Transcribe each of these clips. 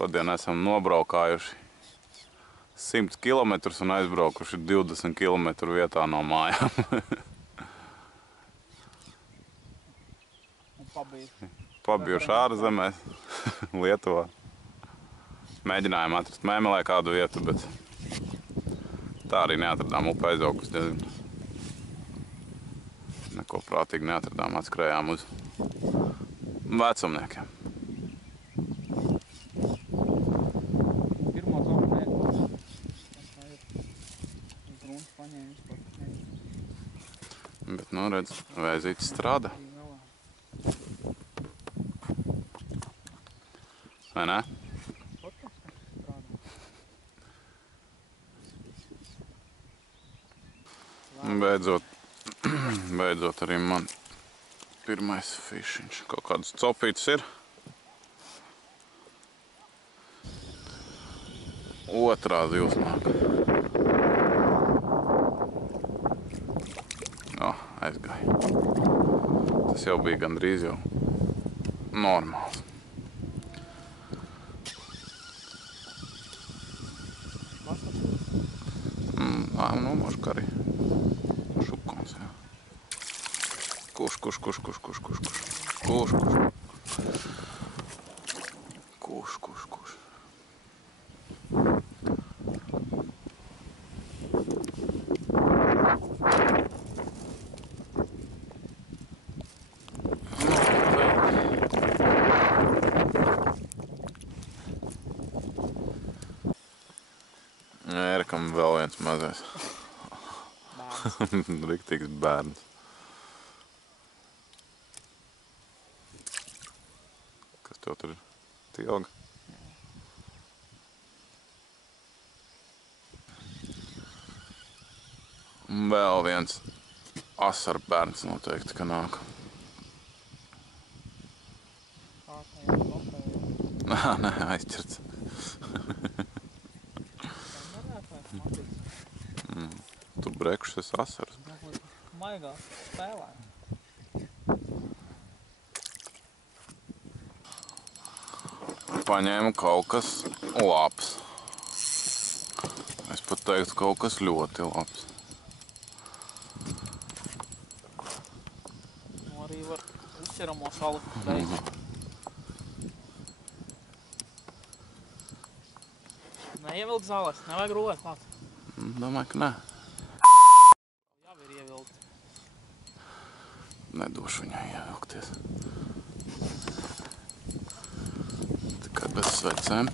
Šodien esam nobraukājuši 100 km un aizbraukuši 20 km vietā no mājām. Pabijuši ārzemēs, Lietuvā. Mēģinājām atrast Mēmelē kādu vietu, bet tā arī neatradām. Upe aizaugus diezgan. Neko prātīgi neatradām, atskrējām uz vecumniekiem. Bet, nu, redz, vēzītis strādā. Vai ne? Beidzot arī man pirmais fišiņš. Kaut kādas copītas ir. Otrā zivs nāk. Aizgāja. Tas jau bija gandrīz jau normāls. Nomožu arī. Šukons, jā. Kuš. Ērkam vēl viens mazais. Riktīgs bērns. Kas tev tur ir? Tilga? Vēl viens asaru bērns noteikti, ka nāk. Nē, aizķerts. Tu brekšas asaras. Maigā spēlē. Paņēmu kaut kas labs. Es pat teiktu, kaut kas ļoti labs. Arī var uzķeramo salikt beigu. Neievilkt zāles, nevajag rulēt klāt. Domāju, ka nē. Jau ir ievilkt. Nedošu viņai ievilkties. Tikai bez svecēm.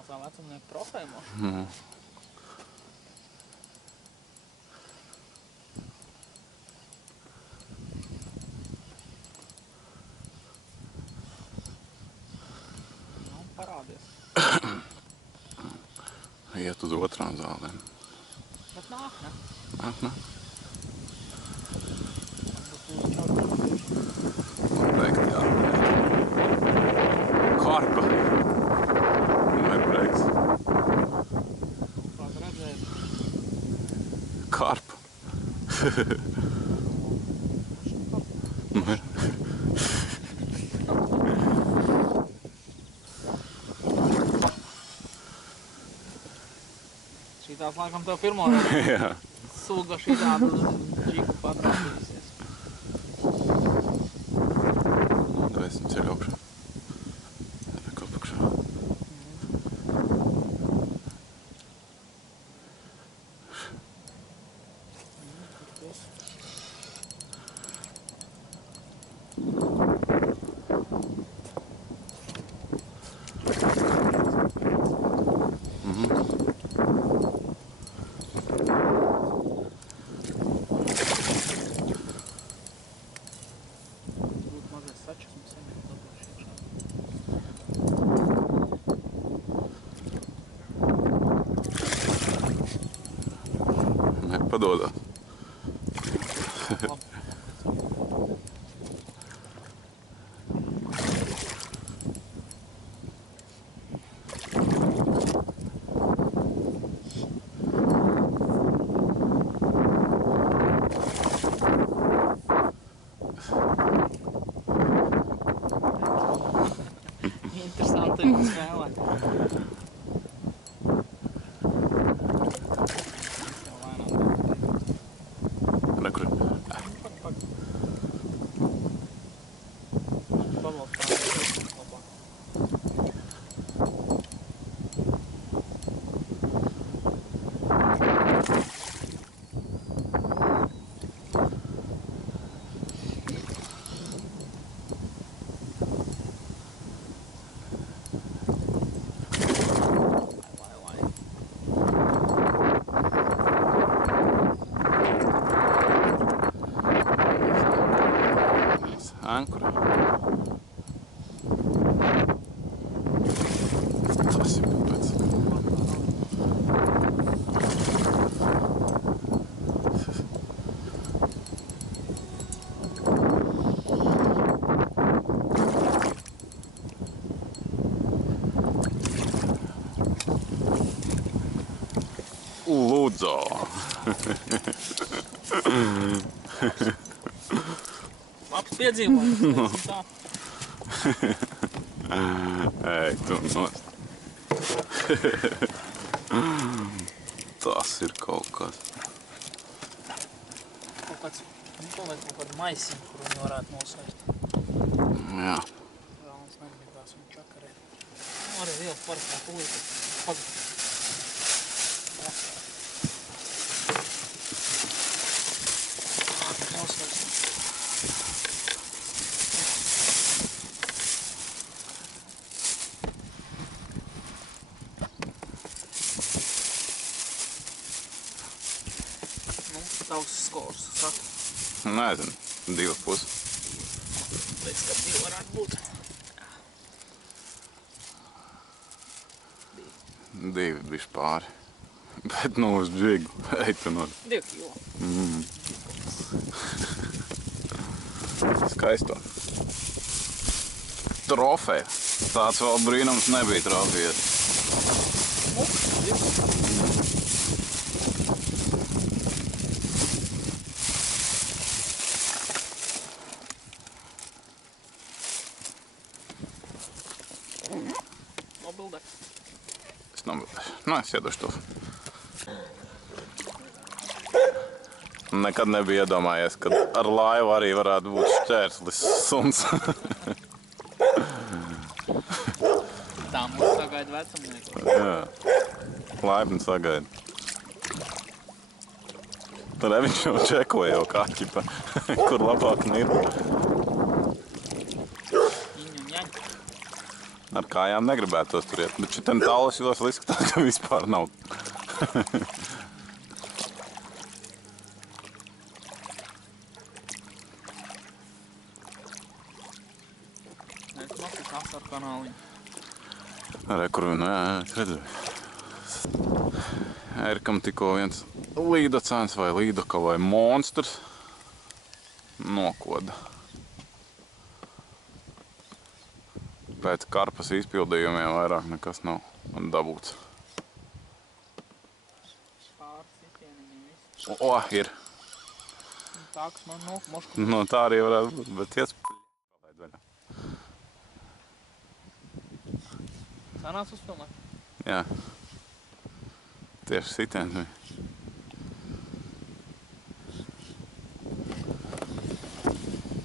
Mazā vecumnieku trofējumā. Nu, parādies. Iet uz otrām zālēm. Bet nāk, ne? Nāk, ne? Noteikti, jā. Karpa. Nebrēks. Kāds redzēt. Karpa. Šitās laikam tev pirmo reizi. Jā. Suga šitādu džiku patrāpīsies. Esmu ceļ augšā. Neko apakšā. Padodā. Interesanti spēlē. Nekur. Ankura. Tas ir pēc. Lūdzu. Labs piedzīvojums. Tā. Ej, tu nost. Tas ir kaut kas. Kaut kādu maisiņu, kuru viņi varētu nosvērt. Jā. Vēlams negribās viņu čakarēt. Arī liela parastā pulīte. Pagad. Nosvērsim. Tavs skors, saka. Nezinu, 2,5. Līdz, ka 2 varētu būt. 2 bišķi pāri. Bet nu uz džigu. Ej, tu nost. 2 kilo. Skaisto. Trofeja. Tāds vēl brīnums nebija trofejas. Nobildē. Es nobildēšu. Nu, es iedošu to. Nekad nebija iedomājies, ka ar laivu arī varētu būt šķērslis suns. Tā mums sagaida vecumnieki. Jā. Laipni sagaida. Tur viņš jau čekoja jau kā ķipa, kur labāk ir. Ar kājām negribētu tos turiet, bet šitam tālus jūs izskatās, ka vispār nav. Es nosit asaru kanāliņu. Re, kur vien, jā, es redzēju. Erikam tikko viens līdacēns vai līdaka vai monstrs nokoda. Pēc karpas izpildījumiem vairāk nekas nav dabūts. Pāris sitieniņi viss. O, ir. Tā, kas man mošku. No tā arī varētu būt, bet ies palaid vaļā. Sanāc uz filmēt? Jā. Tieši sitiens.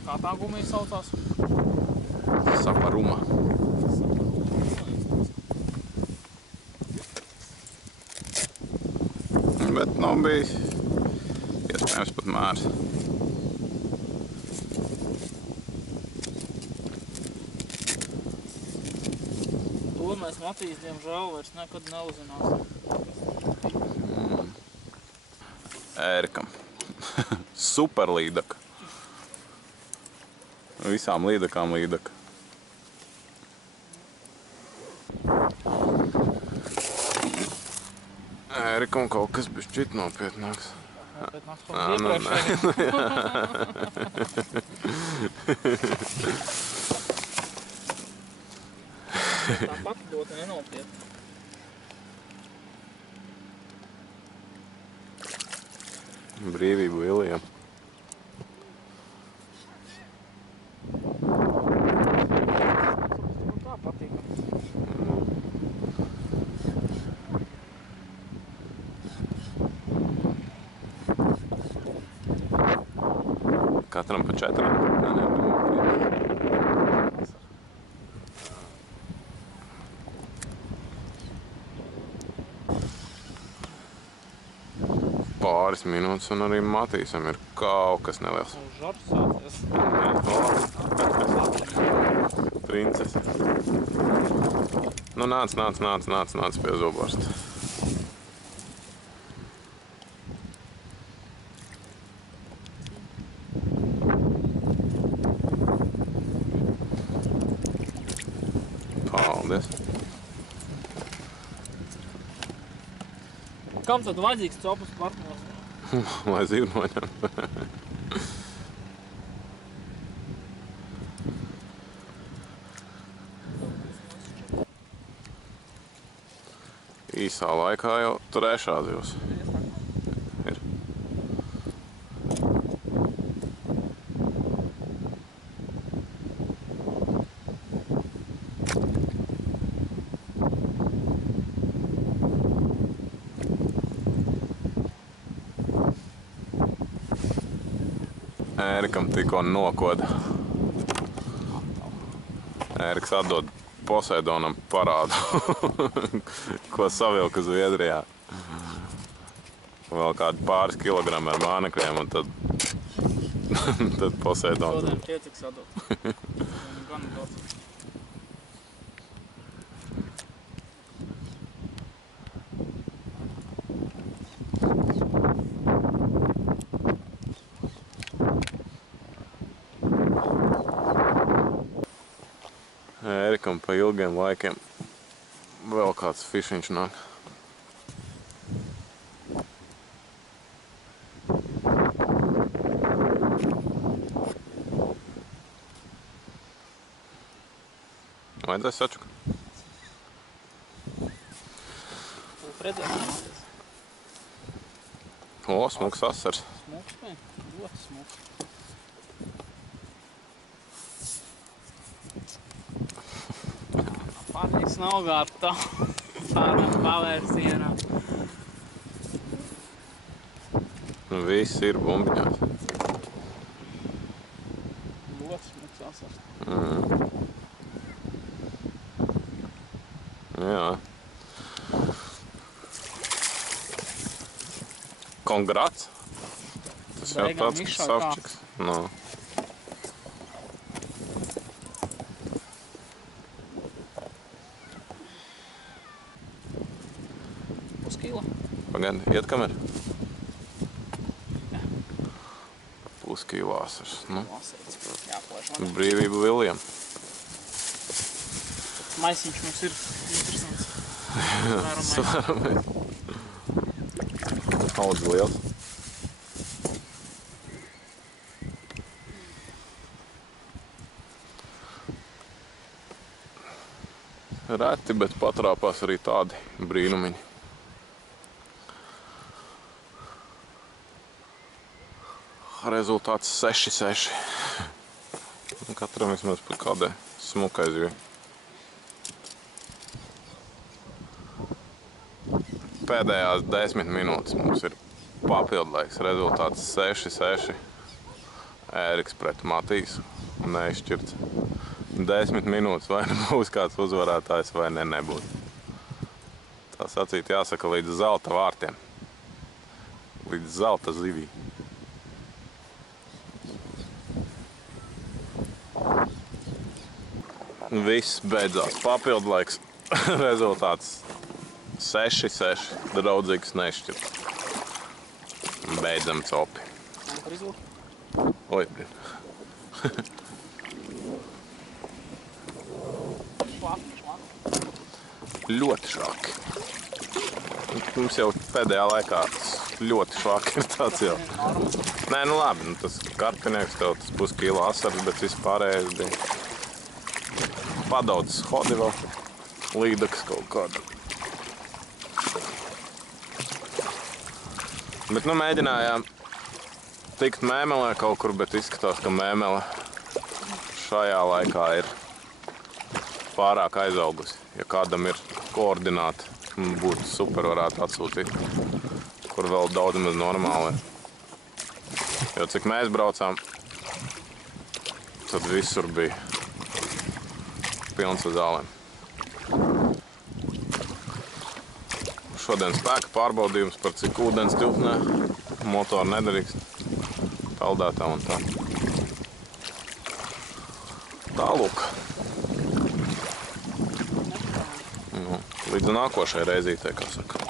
Kā tā gumija saucās? Saparuma. Bet nav bijis iespējams pat mērs. To mēs Matīs, diemžēl, vairs nekad neuzzināsim. Ērikam. Super līdaka. Visām līdakām līdaka. Ērikam kaut kas bišķit nopietnāks. Bet nakts iepriekšēji. Tāpat ļoti nenopietni. Brīvību Vilijam. Tā patīk. Katram pa 4. Pāris minūtes un arī Matīsam ir kaut kas neliels. Žors sācies. Princese. Nu nāc pie zoborsta. Paldies. Kam tad vajadzīgs copas partners? Lai zirnoņam. Īsā laikā jau trešā zivs. Ir. Ērikam tikko nokoda. Ēriks atdod Poseidonam parādu, ko savilka Zviedrijā. Vēl kādi pāris kilogrami ar mānekļiem un tad Poseidons. Šodien pieciks atdod. Gan daudz. Ērikam pa ilgiem laikiem vēl kāds fišiņš nāk. Vajadzēs sačuka. Redzēsim. O, smuks asars. Smuks, ne? Ļoti smuks. Pārnieks nav gārta tādam pavērsienam. Viss ir bumbiņās. Ļoti smuks asars. Jā. Kongrats. Tas jau Beigām tāds Mišā savčiks. No. Puskīla. Pagaidi, iet kamera? Puskīla asars. Nu, Lasēts. Jāplēš vaļā. brīvību Vilijam. Maisiņš mums ir interesants. Svaramais. Svaramais. Audz liels. Reti, bet patrāpās arī tādi brīnumiņi. Rezultāts 6-6. Katram vismaz pa kādai smukai zivij. Pēdējās 10 minūtes mums ir papildlaiks. Rezultāts 6-6. Ēriks pret Matīsu. Neizšķirts. 10 minūtes vai nebūs kāds uzvarētājs vai nebūs. Tā sacīt jāsaka līdz zelta vārtiem. Līdz zelta zivī. Viss beidzās. Papildlaiks. Rezultāts 6-6. Draudzīgs nešķirts. Beidzam copi. Oi, blin. Ļoti šlaki. Mums jau pēdējā laikā ļoti švaki ir tāds jau. Nē, nu labi, nu tas karpinieks, tev tas puskīla asars, bet viss pārējais bija padaudzes hodi vēl, līdaks kaut kāda. Bet nu mēģinājām tikt mēmelē kaut kur, bet izskatās, ka mēmele šajā laikā ir pārāk aizaugusi. Ja kādam ir koordināti, būtu super, varētu atsūtīt, kur vēl daudz maz normāli ir. Jo cik mēs braucām, tad visur bija pilns ar zālēm. Šodien spēka pārbaudījums, par cik ūdens tilpnē, motoru nedarīkst, peldētā un tā. Tālūk. Līdz nākošai reizītē, kā saka.